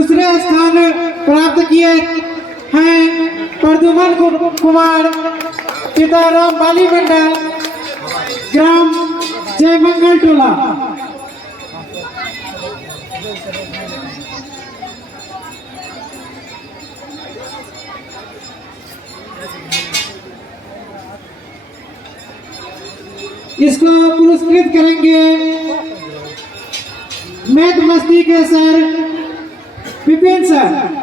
दूसरे स्थान प्राप्त किए हैं प्रद्युमन कुमार, पिता राम बाली मंडल, ग्राम जयमंगल टोला। इसको पुरस्कृत करेंगे मैथ मस्ती के सर विपिन सर।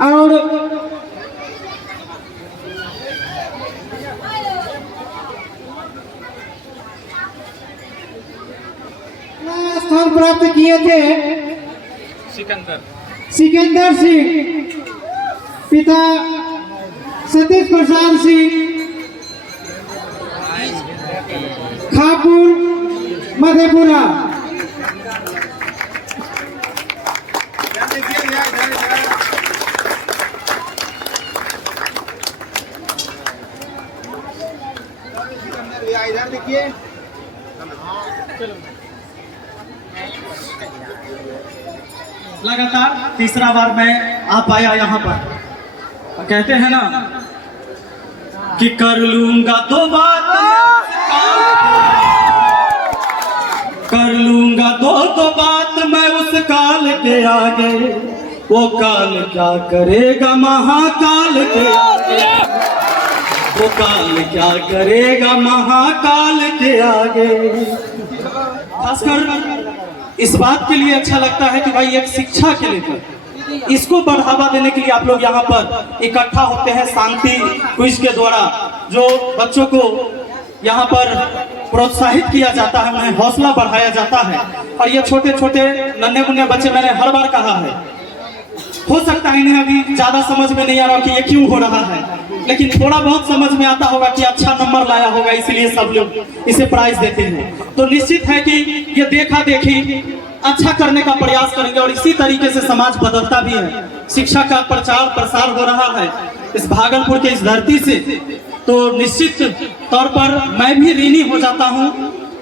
और स्थान प्राप्त किए थे सिकंदर सिंह, पिता सतीश प्रसाद सिंह, खापुर मधेपुरा। इधर देखिए, लगातार तीसरा बार मैं आ पाया यहाँ पर। कहते हैं ना कि कर लूंगा तो बात, कर लूंगा तो बात मैं उस काल के आगे, वो काल क्या करेगा महाकाल के आगे, वो काल क्या करेगा महाकाल के आगे। खासकर इस बात के लिए अच्छा लगता है कि भाई एक शिक्षा के लेकर इसको बढ़ावा देने के लिए आप लोग यहाँ पर इकट्ठा होते हैं शांति क्विज के द्वारा, जो बच्चों को यहाँ पर प्रोत्साहित किया जाता है, उन्हें हौसला बढ़ाया जाता है। और ये छोटे छोटे नन्हे मुन्ने बच्चे, मैंने हर बार कहा है, हो सकता है इन्हें अभी ज्यादा समझ में नहीं आ रहा कि ये क्यों हो रहा है, लेकिन थोड़ा बहुत समझ में आता होगा कि अच्छा नंबर लाया होगा, इसलिए सब लोग इसे प्राइज देते हैं। तो निश्चित है कि ये देखा देखी अच्छा करने का प्रयास करेंगे और इसी तरीके से समाज बदलता भी है। शिक्षा का प्रचार प्रसार हो रहा है इस भागलपुर के इस धरती से, तो निश्चित तौर पर मैं भी ऋणी हो जाता हूँ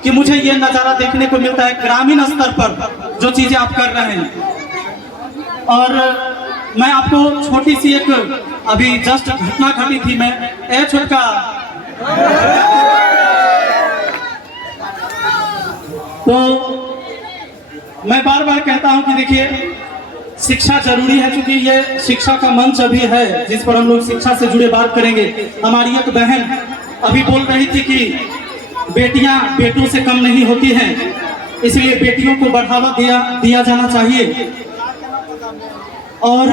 कि मुझे ये नजारा देखने को मिलता है ग्रामीण स्तर पर जो चीजें आप कर रहे हैं। और मैं आपको छोटी सी एक अभी जस्ट घटना घटी थी, मैं छोटा तो मैं बार बार कहता हूं कि देखिए शिक्षा जरूरी है, क्योंकि ये शिक्षा का मंच अभी है जिस पर हम लोग शिक्षा से जुड़े बात करेंगे। हमारी एक बहन अभी बोल रही थी कि बेटियां बेटों से कम नहीं होती हैं, इसलिए बेटियों को बढ़ावा दिया जाना चाहिए और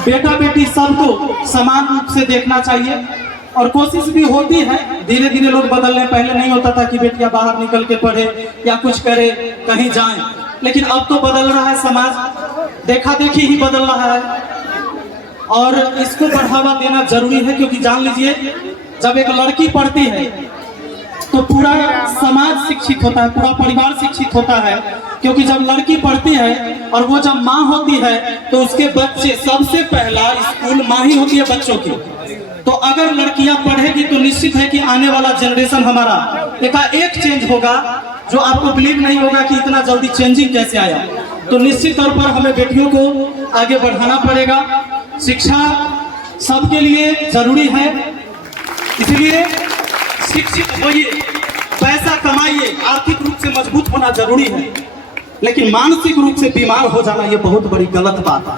बेटा बेटी सबको समान रूप से देखना चाहिए। और कोशिश भी होती है, धीरे धीरे लोग बदल रहे। पहले नहीं होता था कि बेटियां बाहर निकल के पढ़े या कुछ करे, कहीं जाएं, लेकिन अब तो बदल रहा है समाज, देखा देखी ही बदल रहा है और इसको बढ़ावा देना जरूरी है। क्योंकि जान लीजिए, जब एक लड़की पढ़ती है तो पूरा समाज शिक्षित होता है, पूरा परिवार शिक्षित होता है। क्योंकि जब लड़की पढ़ती है और वो जब माँ होती है तो उसके बच्चे, सबसे पहला स्कूल माँ ही होती है बच्चों की। तो अगर लड़कियां पढ़ेगी तो निश्चित है कि आने वाला जनरेशन हमारा एक चेंज होगा, जो आपको बिलीव नहीं होगा कि इतना जल्दी चेंजिंग कैसे आया। तो निश्चित तौर पर हमें बेटियों को आगे बढ़ाना पड़ेगा। शिक्षा सबके लिए जरूरी है, इसलिए शिक्षित होइए, पैसा कमाइए, आर्थिक रूप से मजबूत होना जरूरी है, लेकिन मानसिक रूप से बीमार हो जाना ये बहुत बड़ी गलत बात है।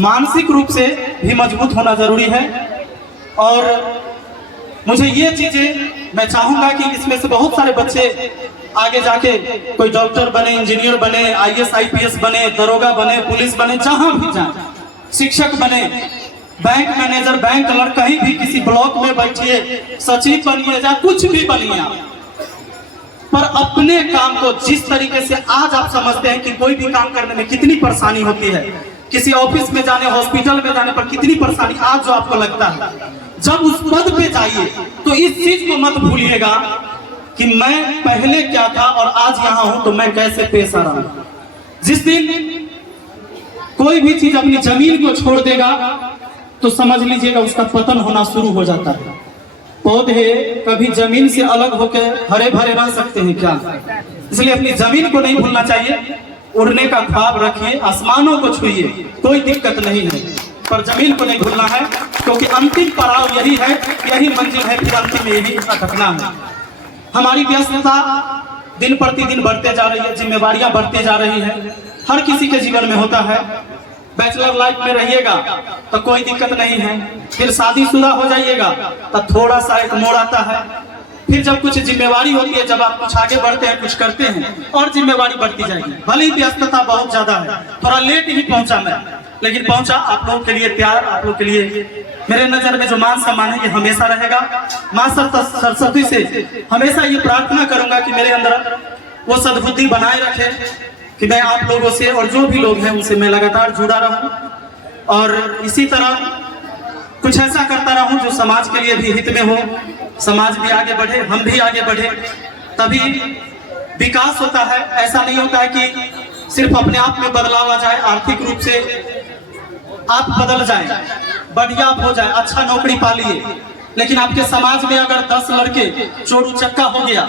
मानसिक रूप से भी मजबूत होना जरूरी है। और मुझे ये चीजें मैं चाहूंगा कि इसमें से बहुत सारे बच्चे आगे जाके कोई डॉक्टर बने, इंजीनियर बने, IAS IPS बने, दरोगा बने, पुलिस बने, जहां भी जाए, शिक्षक बने, बैंक मैनेजर, बैंक क्लर्क, कहीं भी किसी ब्लॉक में बैठिए, सचिव बनिए या कुछ भी बनिए, पर अपने काम को जिस तरीके से आज आप समझते हैं कि कोई भी काम करने में कितनी परेशानी होती है, किसी ऑफिस में जाने, हॉस्पिटल में जाने पर कितनी परेशानी आज जो आपको लगता है, जब उस पद पे जाइए तो इस चीज को मत भूलिएगा कि मैं पहले क्या था और आज यहाँ हूं तो मैं कैसे पेश आ रहा हूं। जिस दिन कोई भी चीज अपनी जमीन को छोड़ देगा तो समझ लीजिएगा उसका पतन होना शुरू हो जाता है। पौधे कभी जमीन से अलग होकर हरे भरे रह सकते हैं क्या? इसलिए अपनी जमीन को नहीं भूलना चाहिए। उड़ने का ख्वाब रखिए, आसमानों को छुइए, कोई दिक्कत नहीं है, पर जमीन को नहीं भूलना है, क्योंकि अंतिम पड़ाव यही है, यही मंजिल है, फिर अंतिम में यही अटकना है। हमारी व्यस्तता दिन प्रतिदिन बढ़ते जा रही है, जिम्मेवारियां बढ़ते जा रही है, हर किसी के जीवन में होता है। बैचलर लाइफ में रहिएगा तो कोई दिक्कत नहीं है, फिर शादीशुदा हो जाइएगा तो थोड़ा सा एक मोड़ आता है, फिर जब कुछ जिम्मेवारी होती है, जब आप कुछ आगे बढ़ते हैं, कुछ करते हैं, और जिम्मेवारी बढ़ती जाएगी। भले ही व्यस्तता बहुत ज्यादा है, थोड़ा लेट ही पहुंचा मैं, लेकिन पहुंचा। आप लोगों के लिए प्यार, आप लोगों के लिए मेरे नजर में जो मान सम्मान है ये हमेशा रहेगा। माँ सरस्वती से हमेशा ये प्रार्थना करूंगा कि मेरे अंदर वो सद्बुद्धि बनाए रखे कि मैं आप लोगों से और जो भी लोग हैं उनसे मैं लगातार जुड़ा रहूं, और इसी तरह कुछ ऐसा करता रहूं जो समाज के लिए भी हित में हो, समाज भी आगे बढ़े, हम भी आगे बढ़े, तभी विकास होता है। ऐसा नहीं होता है कि सिर्फ अपने आप में बदलाव आ जाए, आर्थिक रूप से आप बदल जाए, बढ़िया आप हो जाए, अच्छा नौकरी पा लिए, लेकिन आपके समाज में अगर 10 लड़के चोर उचक्का हो गया,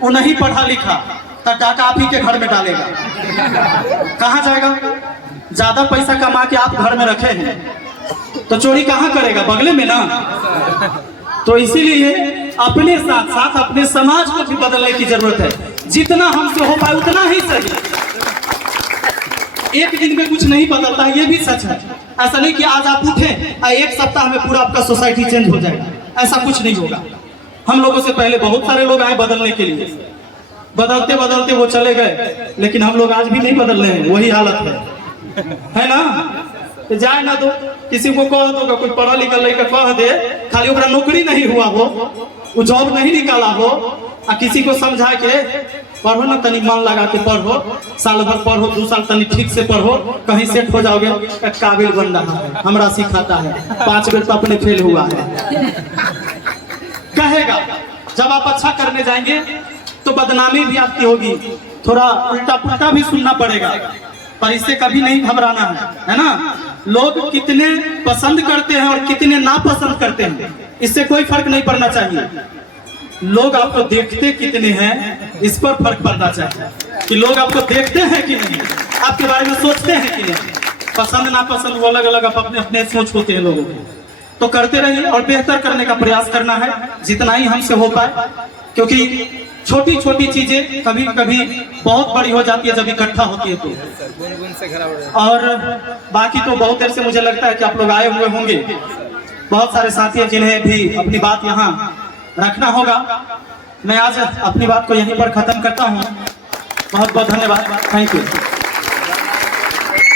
वो नहीं पढ़ा लिखा, तो डाका आप ही के घर में डालेगा, कहाँ जाएगा? ज्यादा पैसा कमा के आप घर में रखे हैं तो चोरी कहाँ करेगा? बगले में ना। तो इसीलिए अपने साथ साथ अपने समाज को भी बदलने की जरूरत है। जितना हमसे हो पाए उतना ही सही। एक दिन में कुछ नहीं बदलता, ये भी सच है। ऐसा नहीं कि आज आप उठे एक सप्ताह में पूरा आपका सोसाइटी चेंज हो जाएगा, ऐसा कुछ नहीं होगा। हम लोगों से पहले बहुत सारे लोग आए बदलने के लिए, बदलते बदलते वो चले गए, लेकिन हम लोग आज भी नहीं बदल रहे हैं, वही हालत है ना? तो जाए ना दो, किसी को कह दो, कोई पढ़ा लिखा लड़का कह दे, खाली ओकरा नौकरी नहीं हुआ हो, वो जॉब नहीं निकाला हो, आ किसी को समझा के पढ़ो ना, तनी मन लगा के पढ़ो, साल भर पढ़ो, 2 साल तनी ठीक से पढ़ो, कहीं सेट हो जाओगे, एक काबिल बन रहा है, हमरा सिखाता है, 5 बेर तो अपने फेल हुआ है कहेगा। जब आप अच्छा करने जाएंगे तो बदनामी भी आपकी होगी, थोड़ा उल्टा पुल्टा भी सुनना पड़ेगा, पर इससे कभी नहीं घबराना है ना? लोग कितने पसंद करते हैं और कितने नापसंद करते हैं, इससे कोई फर्क नहीं पड़ना चाहिए। लोग आपको देखते कितने हैं, इस पर फर्क पड़ना चाहिए कि लोग आपको देखते हैं कि नहीं, आपके बारे में सोचते हैं कि नहीं। पसंद नापसंद वो अलग अलग अपने अपने सोच होते हैं लोगों के। तो करते रहिए और बेहतर करने का प्रयास करना है जितना ही हमसे हो पाए, क्योंकि छोटी छोटी चीजें कभी कभी बहुत बड़ी हो जाती है जब इकट्ठा होती है तो। और बाकी तो बहुत देर से मुझे लगता है कि आप लोग आए हुए होंगे, बहुत सारे साथी हैं जिन्हें भी अपनी बात यहाँ रखना होगा। मैं आज अपनी बात को यहीं पर खत्म करता हूँ। बहुत बहुत धन्यवाद, थैंक यू।